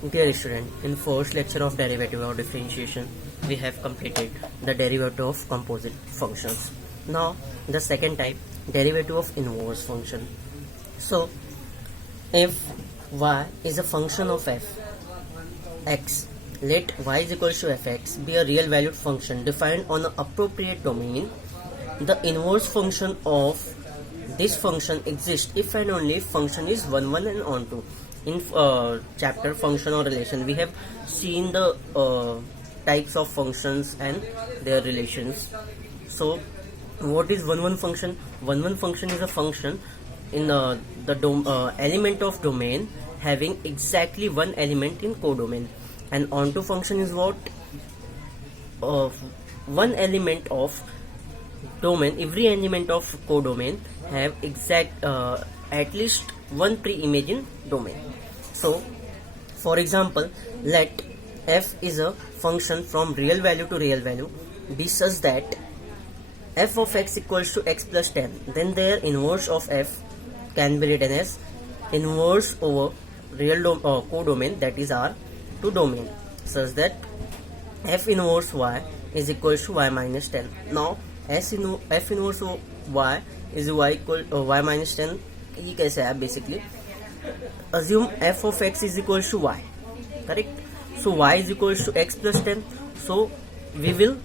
Dear student, in first lecture of derivative or differentiation, we have completed the derivative of composite functions. Now, the second type, derivative of inverse function. So, if y is a function of f x, let y is equal to fx be a real valued function defined on an appropriate domain. The inverse function of this function exists if and only if function is 1, 1 and onto. In chapter function or relation, we have seen the types of functions and their relations. So what is 1, 1 function? 1, 1 function is a function in the element of domain having exactly one element in codomain, and onto function is what? One element of domain, every element of codomain have exact at least one pre-image in domain. So for example, let f is a function from real value to real value be such that f of x equals to x plus 10, then their inverse of f can be written as inverse over real codomain, that is R, to domain, such that f inverse y is equals to y minus 10. Now f inverse of y is y equal y minus 10. ये कैसे है? Basically assume f of x is equals to y, correct? So y is equals to x plus 10, so we will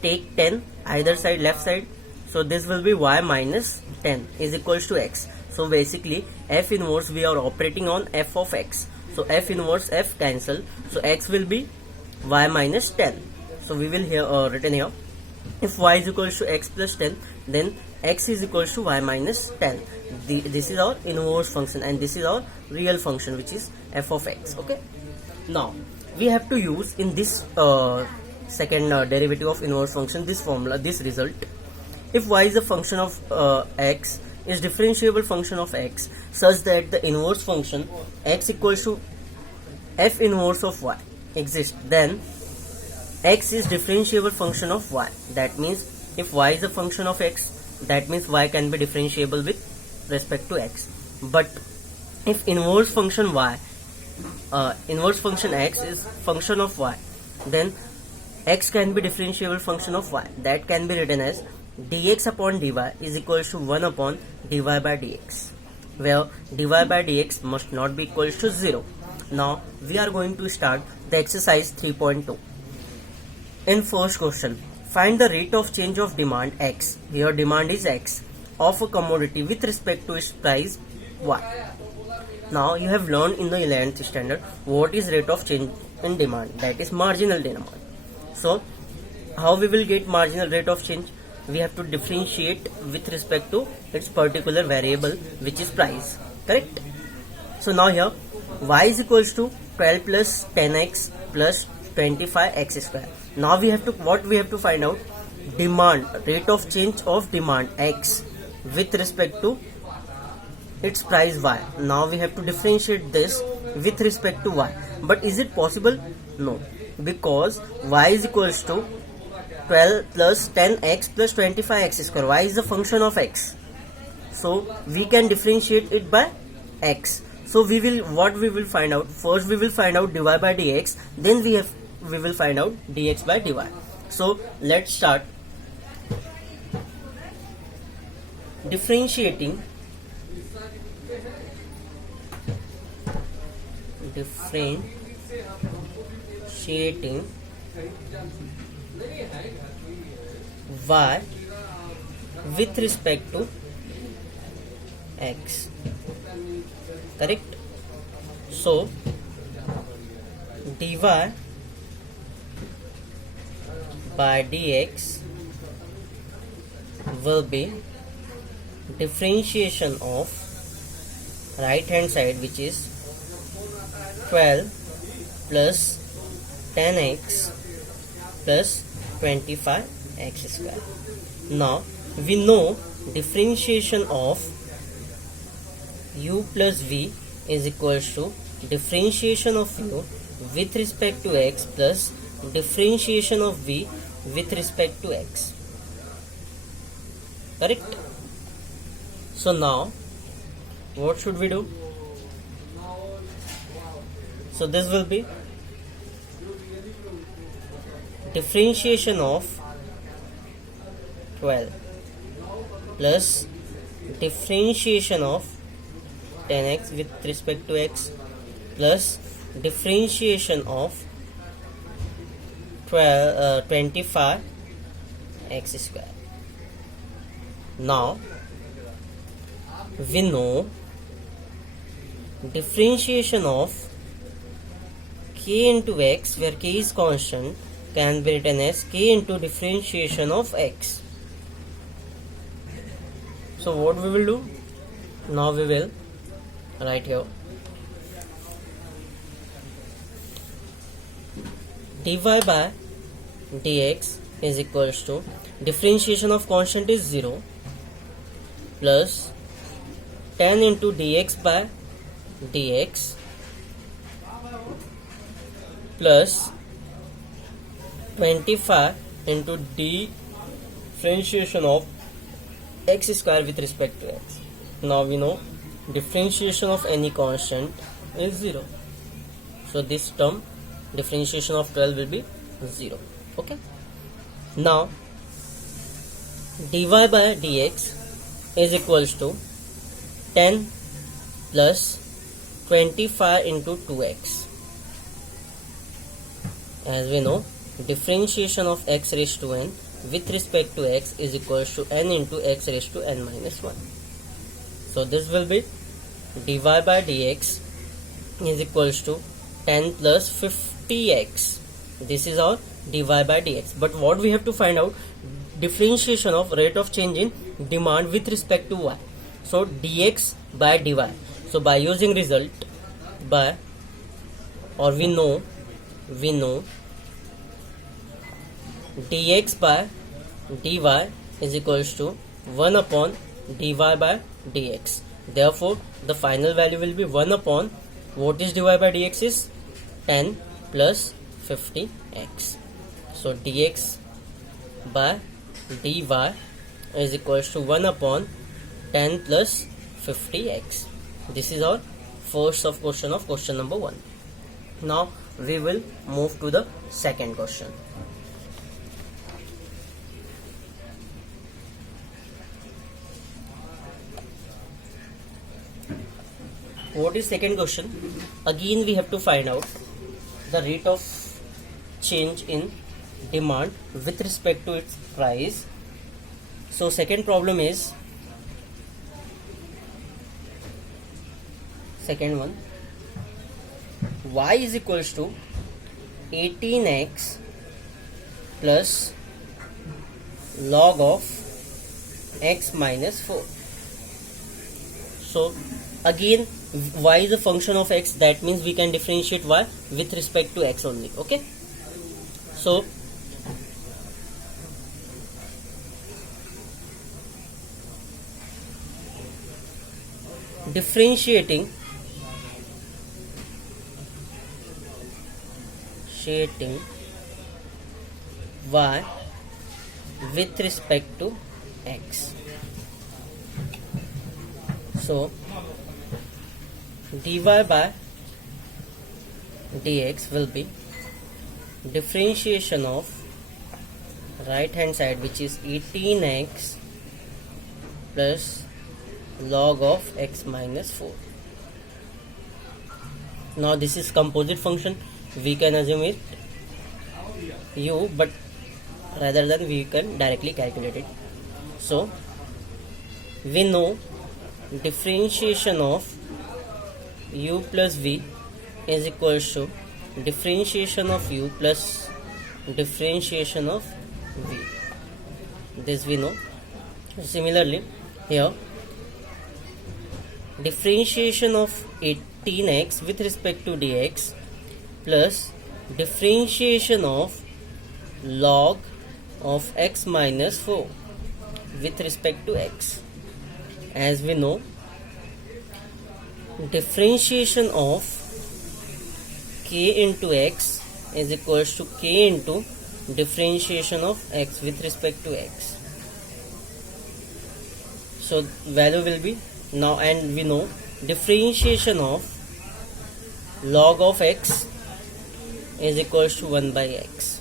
take 10 either side, left side, so this will be y minus 10 is equals to x. So basically f inverse, we are operating on f of x, so f inverse f cancel, so x will be y minus 10. So we will here written here, if y is equals to x plus 10, then x is equals to y minus 10. This is our inverse function and this is our real function, which is f of x. Okay, now we have to use in this second derivative of inverse function this formula, this result. If y is a function of x, is differentiable function of x such that the inverse function x equals to f inverse of y exists, then x is differentiable function of y. That means if y is a function of x, that means y can be differentiable with respect to x. But if inverse function y, inverse function x is function of y, then x can be differentiable function of y. That can be written as dx upon dy is equals to 1 upon dy by dx, where dy by dx must not be equals to 0. Now we are going to start the exercise 3.2. In first question, find the rate of change of demand x, here demand is x, of a commodity with respect to its price y. Now you have learned in the 11th standard what is rate of change in demand, that is marginal demand. So how we will get marginal rate of change? We have to differentiate with respect to its particular variable, which is price, correct? So now here y is equals to 12 plus 10x plus 25x square. Now we have to, what we have to find out? Demand, rate of change of demand x with respect to its price y. Now we have to differentiate this with respect to y. But is it possible? No, because y is equals to 12 plus 10x plus 25x square. Y is a function of x, so we can differentiate it by x. So we will, what we will find out? First we will find out dy by dx, then we will find out dx by dy. So let's start differentiating y with respect to x, correct? So dy by dx will be differentiation of right hand side, which is 12 plus 10x plus 25x square. Now we know differentiation of u plus v is equals to differentiation of u with respect to x plus differentiation of v with respect to x, correct? So now what should we do? So this will be differentiation of 12 plus differentiation of 10x with respect to x plus differentiation of 25 x square. Now we know differentiation of k into x, where k is constant, can be written as k into differentiation of x. So what we will do? Now we will write here dy by dx is equals to differentiation of constant is 0 plus 10 into dx by dx plus 25 into differentiation of x square with respect to x. Now we know differentiation of any constant is 0. So this term differentiation of 12 will be 0. Okay. Now dy by dx is equals to 10 plus 25 into 2x. As we know, differentiation of x raised to n with respect to x is equals to n into x raised to n minus 1. So this will be dy by dx is equals to 10 plus 50x. This is our dy by dx. But what we have to find out, differentiation of rate of change in demand with respect to y. So dx by dy. So by using result by, or we know dx by dy is equals to 1 upon dy by dx. Therefore the final value will be 1 upon, what is dy by dx is 10 plus 50x. So dx by dy is equals to 1 upon 10 plus 50x. This is our first of question of question number 1. Now we will move to the second question. What is second question? Again we have to find out the rate of change in demand with respect to its price. So second problem is, second one, y is equals to 18x plus log of x minus 4. So again y is a function of x, that means we can differentiate y with respect to x only. Okay, so differentiating y with respect to x. So dy by dx will be differentiation of right hand side, which is 18x plus log of x minus 4. Now this is composite function, we can assume it u, but rather than we can directly calculate it. So we know differentiation of u plus v is equals to differentiation of u plus differentiation of v. This we know. Similarly here, differentiation of 18x with respect to dx plus differentiation of log of x minus 4 with respect to x. As we know, differentiation of k into x is equals to k into differentiation of x with respect to x. So value will be now, and we know differentiation of log of x is equals to 1 by x.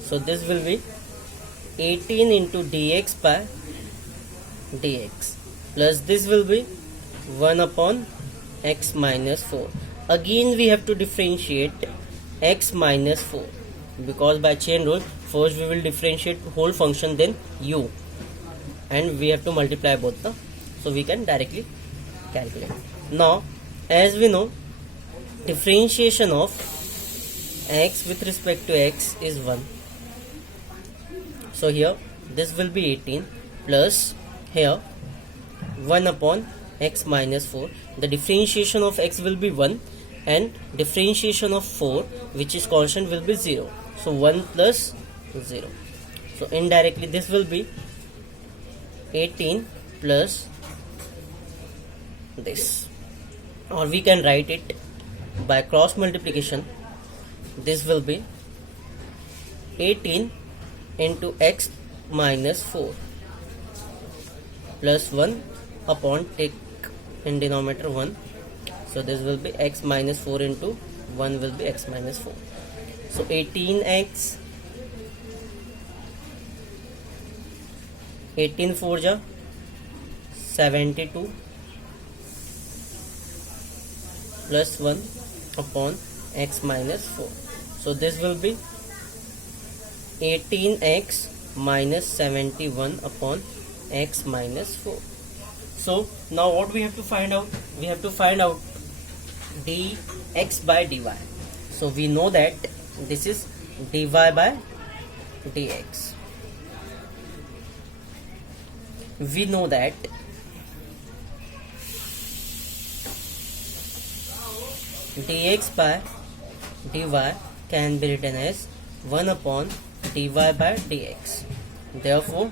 So this will be 18 into dx by dx plus this will be 1 upon x minus 4. Again we have to differentiate x minus 4 because by chain rule first we will differentiate whole function then u, and we have to multiply both the, so we can directly calculate. Now as we know, differentiation of x with respect to x is 1. So here this will be 18 plus here 1 upon x minus 4. The differentiation of x will be 1 and differentiation of 4 which is constant will be 0. So 1 plus 0. So indirectly this will be 18 plus this, or we can write it by cross multiplication. This will be 18 into x minus 4 plus 1 upon, take in denominator 1, so this will be x minus 4 into 1 will be x minus 4. So 18x, 18 4 ja 72 plus 1 upon x minus 4. So this will be 18x minus 71 upon x minus 4. So now what we have to find out? We have to find out dx by dy. So we know that this is dy by dx. We know that dx by dy can be written as 1 upon dy by dx. Therefore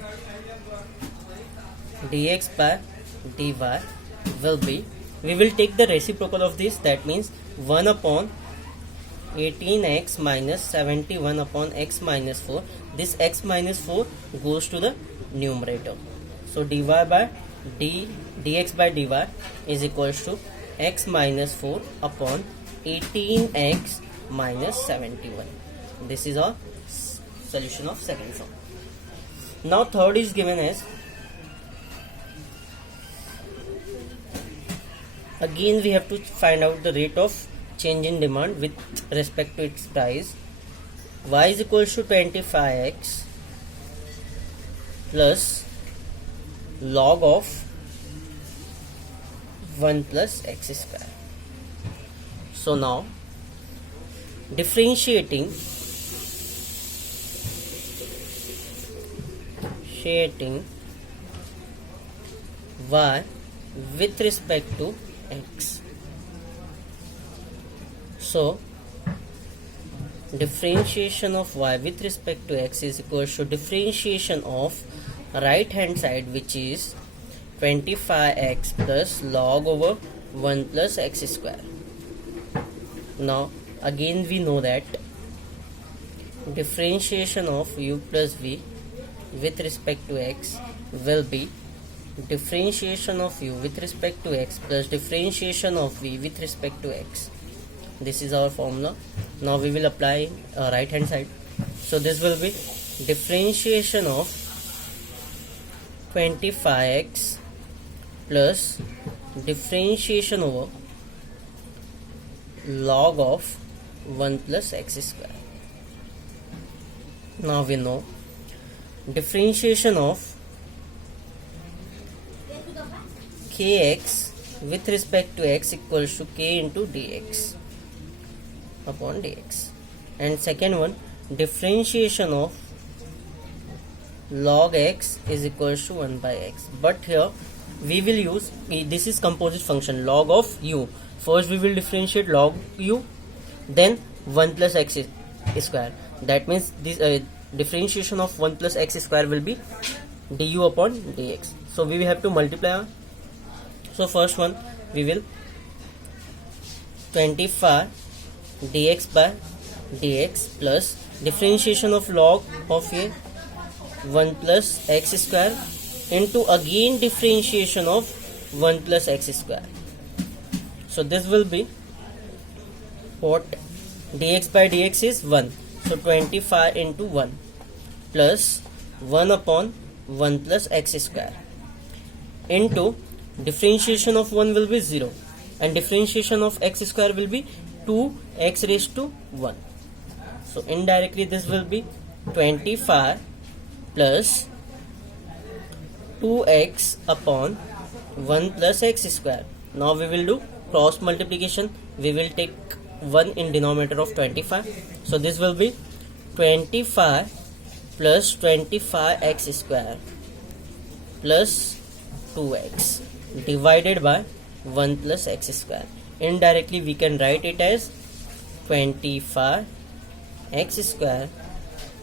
dx by dy will be, we will take the reciprocal of this, that means 1 upon 18x minus 71 upon x minus 4. This x minus 4 goes to the numerator. So dy by dx by dy is equals to x minus 4 upon 18x minus 71. This is our solution of second form. Now third is given as, again we have to find out the rate of change in demand with respect to its price. Y is equals to 25x plus log of 1 plus x square. So now differentiating y with respect to x. So differentiation of y with respect to x is equal to differentiation of right hand side, which is 25x plus log over 1 plus x square. Now again we know that differentiation of u plus v with respect to x will be differentiation of u with respect to x plus differentiation of v with respect to x. This is our formula. Now we will apply right hand side. So this will be differentiation of 25x plus differentiation over log of 1 plus x square. Now we know differentiation of kx with respect to x equals to k into dx upon dx, and second one, differentiation of log x is equals to 1 by x. But here we will use, this is composite function, log of u. First we will differentiate log u, then 1 plus x square. That means this differentiation of 1 plus x square will be du upon dx. So we will have to multiply. So first one we will 25 dx by dx plus differentiation of log of a 1 plus x square into again differentiation of 1 plus x square. So this will be what dx by dx is 1. So 25 into 1 plus 1 upon 1 plus x square into differentiation of 1 will be 0 and differentiation of x square will be 2x raised to 1. So indirectly this will be 25 plus 2x upon 1 plus x square. Now we will do cross multiplication. We will take 1 in denominator of 25. So this will be 25 plus 25x square plus 2x divided by 1 plus x square. Indirectly we can write it as 25 x square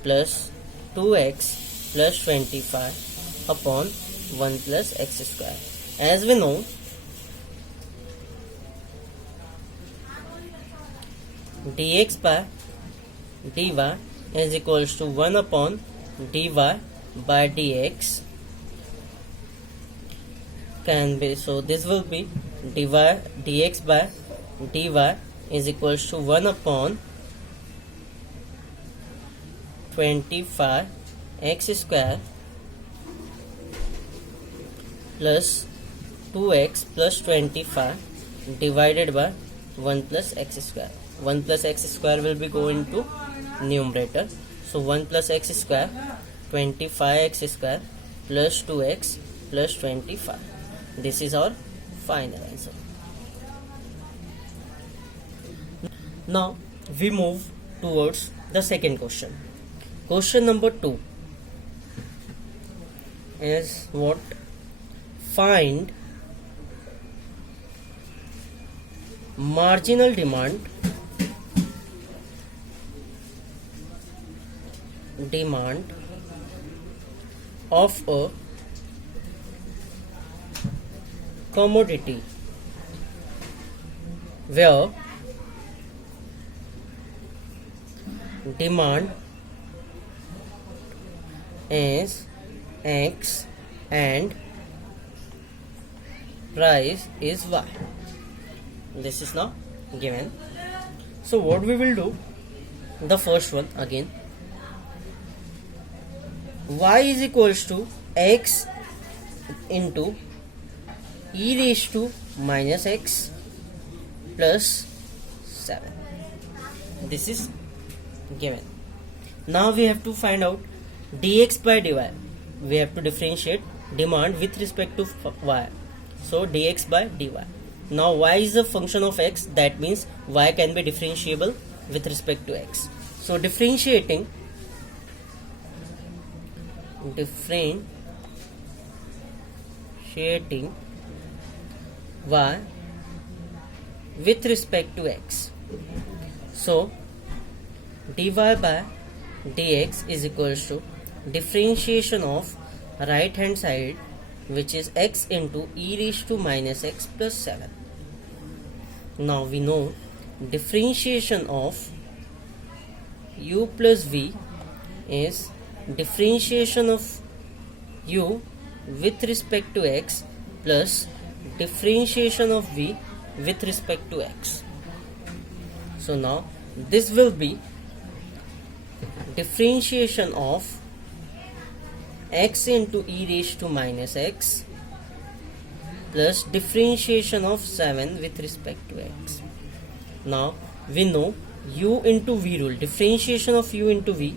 plus 2x plus 25 upon 1 plus x square. As we know, dx by dy is equals to 1 upon dy by dx can be, so this will be dx by dy is equals to 1 upon 25 x square plus 2x plus 25 divided by 1 plus x square. 1 plus x square will be going to numerator. So 1 plus x square 25x square plus 2x plus 25. This is our final answer. Now we move towards the second question. Question number 2 is what? Find marginal demand of a commodity where demand is X and price is Y. This is now given. So what we will do, the first one again, Y is equals to X into e raised to minus X plus 7. This is given. Now we have to find out dx by dy. We have to differentiate demand with respect to y. So dx by dy. Now y is a function of x, that means y can be differentiable with respect to x. So differentiating y with respect to x. So dy by dx is equals to differentiation of right hand side, which is x into e raised to minus x plus 7. Now we know differentiation of u plus v is differentiation of u with respect to x plus differentiation of v with respect to x. So now this will be differentiation of x into e raised to minus x plus differentiation of 7 with respect to x. Now we know u into v rule, differentiation of u into v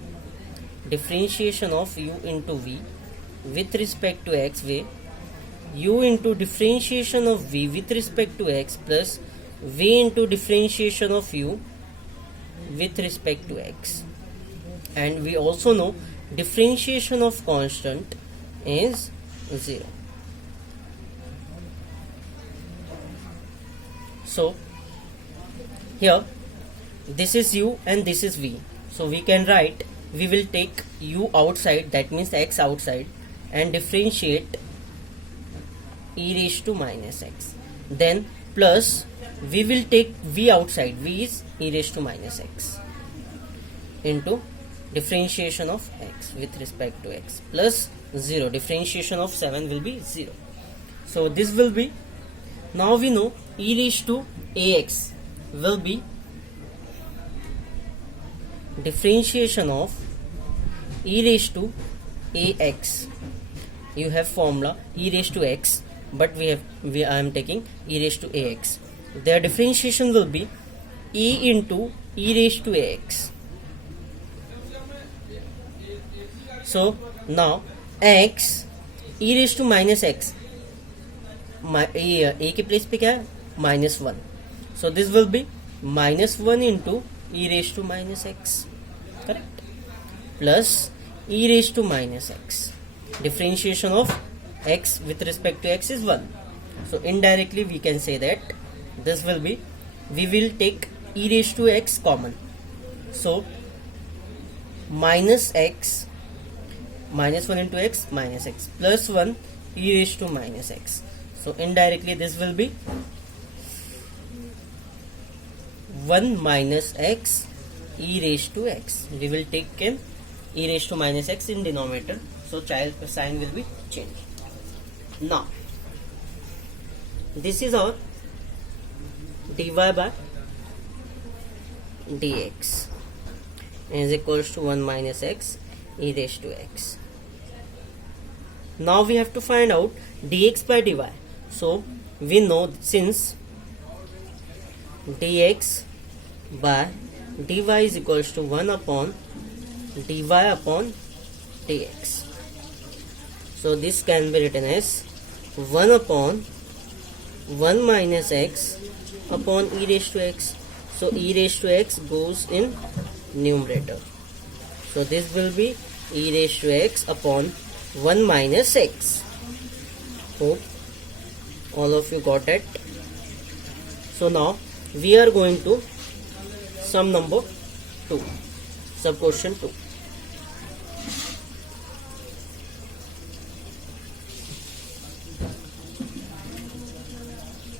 with respect to x way u into differentiation of v with respect to x plus v into differentiation of u with respect to x. And we also know differentiation of constant is 0. So here this is u and this is v. So we can write, we will take u outside, that means x outside, and differentiate e raised to minus x. Then plus we will take v outside, v is e raised to minus x, into differentiation of x with respect to x plus 0. Differentiation of 7 will be 0. So this will be, now we know e raised to ax will be differentiation of e raised to ax. You have formula e raised to x, but I am taking e raised to ax. Their differentiation will be e into e raised to ax. So now x e raised to minus x, a के place पे क्या है -1. So this will be -1 into e raised to minus x, correct, plus e raised to minus x. Differentiation of x with respect to x is 1. So indirectly we can say that this will be, we will take e raised to x common. So minus x, -1 into x minus x, plus 1 e raised to minus x. So indirectly this will be 1 minus x e raised to x. We will take in e raised to minus x in denominator, so child sign will be changed. Now this is our dy by dx is equals to 1 minus x e raised to x. Now we have to find out dx by dy. So we know, since dx by dy is equals to 1 upon dy upon dx. So this can be written as 1 upon 1 minus x upon e raised to x. So e raised to x goes in numerator. So this will be e raised to x upon 1 minus x. Hope all of you got it. So now we are going to sum number 2, sub question 2.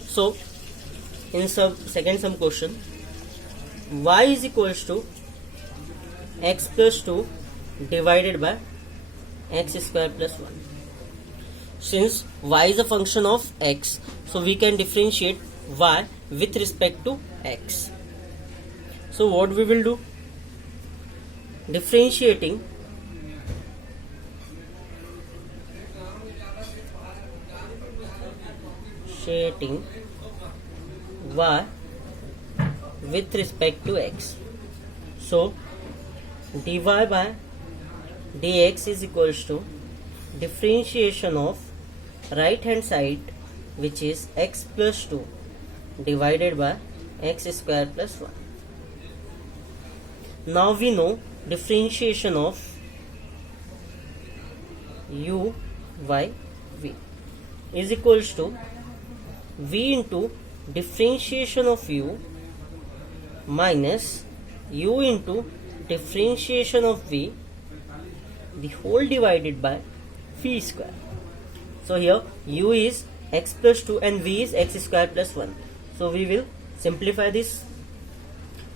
So in second sum question, y is equals to x plus 2 divided by x square plus 1. Since y is a function of x, so we can differentiate y with respect to x. So what we will do? Differentiating y with respect to x. So dy by dx is equals to differentiation of right hand side, which is x plus 2 divided by x square plus 1. Now we know differentiation of u by v is equals to v into differentiation of u minus u into differentiation of v, the whole divided by v square. So here u is x plus 2 and v is x square plus 1. So we will simplify this.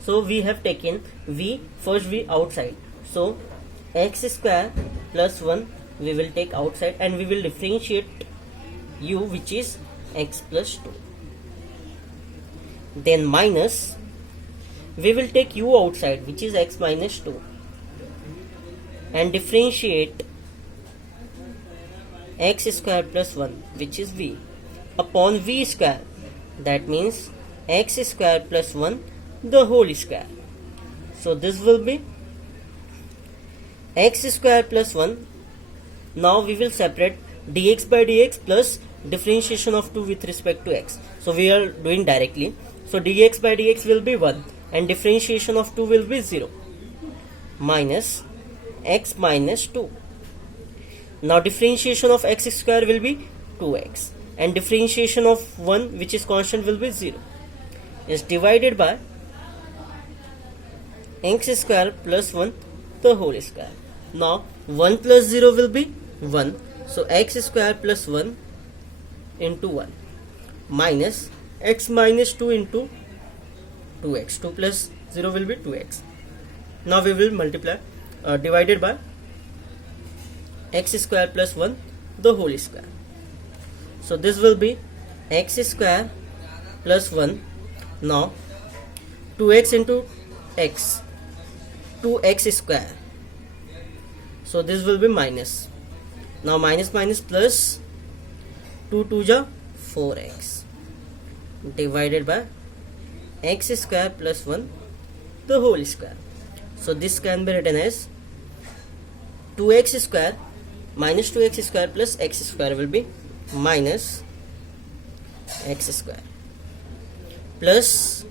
So we have taken v, first v outside. So x square plus 1 we will take outside, and we will differentiate u, which is x plus 2. Then minus, we will take u outside, which is x minus 2, and differentiate x square plus 1, which is v, upon v square. That means x square plus 1 the whole square. So this will be x square plus 1. Now we will separate dx by dx plus differentiation of 2 with respect to x. So we are doing directly. So dx by dx will be 1 and differentiation of 2 will be 0 minus x minus 2. Now differentiation of x square will be 2x and differentiation of 1, which is constant, will be 0, is divided by x square plus 1 the whole square. Now 1 plus 0 will be 1. So x square plus 1 into 1 minus x minus 2 into 2x. 2 plus 0 will be 2x. Now we will multiply, divided by x square plus 1 the whole square. So this will be x square plus 1. Now 2x into x, 2x square. So this will be minus. Now minus minus plus, 2 2 ja 4x divided by x square plus 1 the whole square. So this can be written as 2x square minus 2x square plus x square will be minus x square plus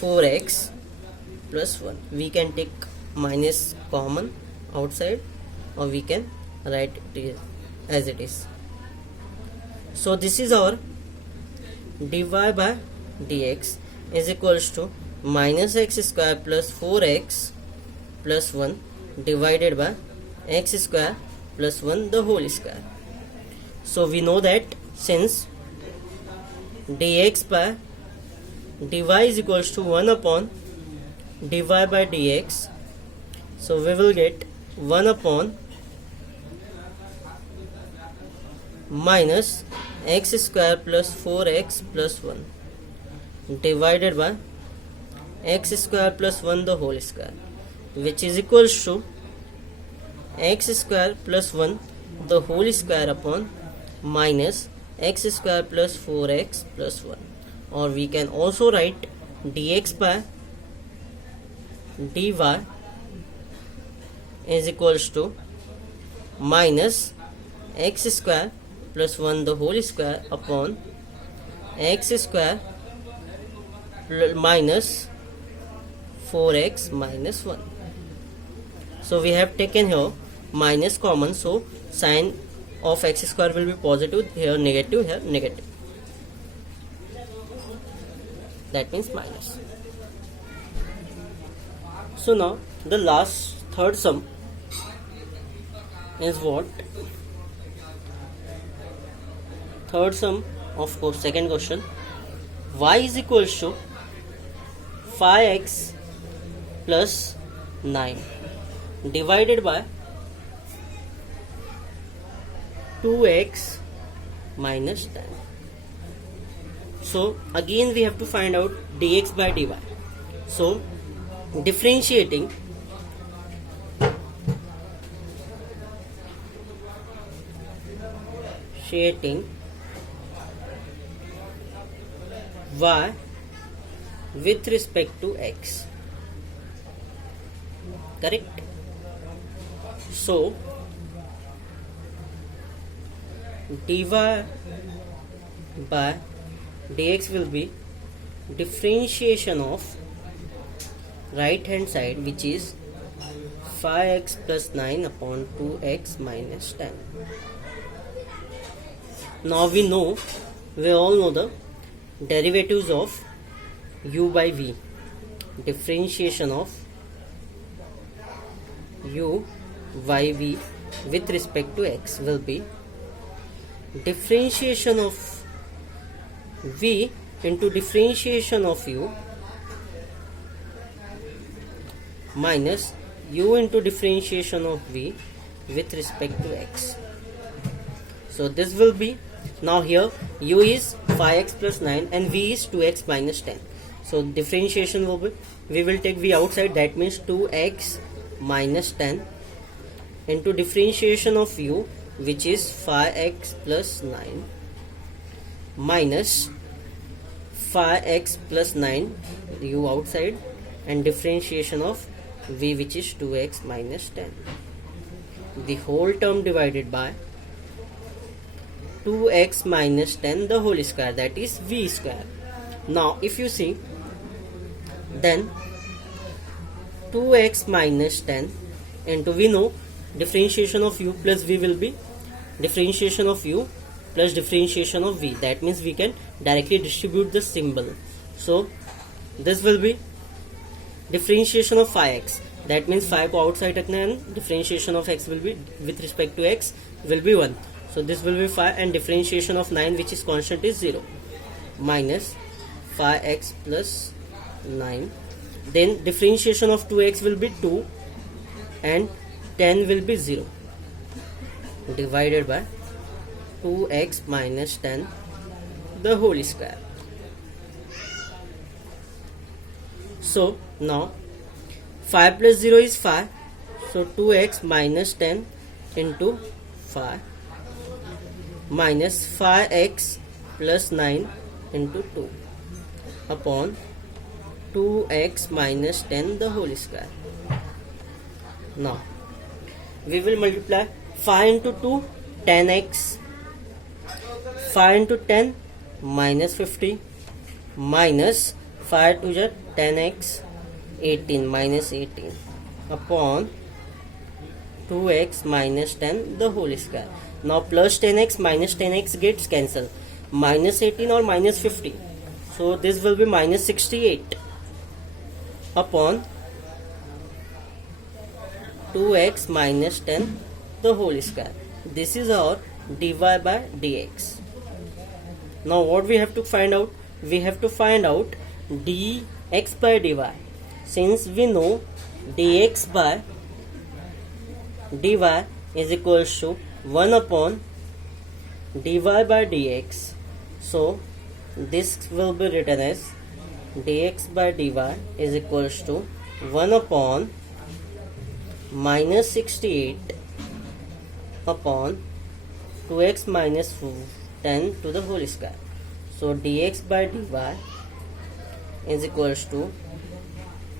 4x plus 1. We can take minus common outside, or we can write it as it is. So this is our dy by dx is equals to minus x square plus 4x plus 1 divided by x square plus 1 the whole square. So we know that since dx by dy is equals to 1 upon dy by dx, so we will get 1 upon minus x square plus 4x plus 1 divided by x square plus 1 the whole square, which is equals to x square plus 1 the whole square upon minus x square plus 4x plus 1. Or we can also write dx by dy is equals to minus x square plus 1 the whole square upon x square minus 4x minus 1. So we have taken here minus common, so sign of x square will be positive, here negative, here negative. That means minus. So now the last third sum is what? Third sum of course second question, y is equals to 5x plus 9 divided by 2x minus 10. So again we have to find out dx by dy. So differentiating y with respect to x, correct? So dy by dx will be differentiation of right hand side, which is 5x plus 9 upon 2x minus 10. Now we all know the derivatives of u by v. Differentiation of u by v with respect to x will be differentiation of v into differentiation of u minus u into differentiation of v with respect to x. So this will be, now here u is 5x plus 9 and v is 2x minus 10. So differentiation will be, we will take v outside, that means 2x minus 10 into differentiation of u, which is 5x plus 9 minus 5x plus 9 u outside and differentiation of v, which is 2x minus 10. The whole term divided by 2x minus 10 the whole square, that is v square. Now if you see, then 2x minus 10 into, we know differentiation of u plus v will be differentiation of u plus differentiation of v. That means we can directly distribute the symbol. So this will be differentiation of 5x, that means 5 को outside रखना है, and differentiation of x will be with respect to x will be 1. So this will be 5 and differentiation of 9, which is constant, is 0, minus 5x plus 9. Then differentiation of 2x will be 2 and 10 will be 0 divided by 2x minus 10 the whole square. So now 5 plus 0 is 5. So 2x minus 10 into 5 minus 5x plus 9 into 2 upon 2x minus 10 the whole square. Now we will multiply 5 into 2 10x, 5 into 10 minus 50 minus 5 to the 10x 18 minus 18 upon 2x minus 10 the whole square. Now plus 10x minus 10x gets cancelled, minus 18 or minus 50, so this will be minus 68 upon 2x minus 10 the whole square. This is our dy by dx. Now what we have to find out? We have to find out dx by dy. Since we know dx by dy is equals to 1 upon dy by dx, so this will be written as dx by dy is equals to 1 upon minus 68 upon 2x minus 10 to the whole square. So dx by dy is equals to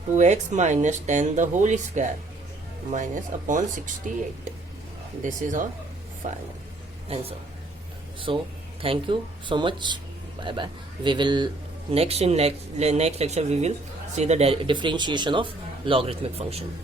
2x minus 10 the whole square minus upon 68. This is our final answer. So thank you so much. Bye bye. We will next lecture we will see the differentiation of logarithmic function.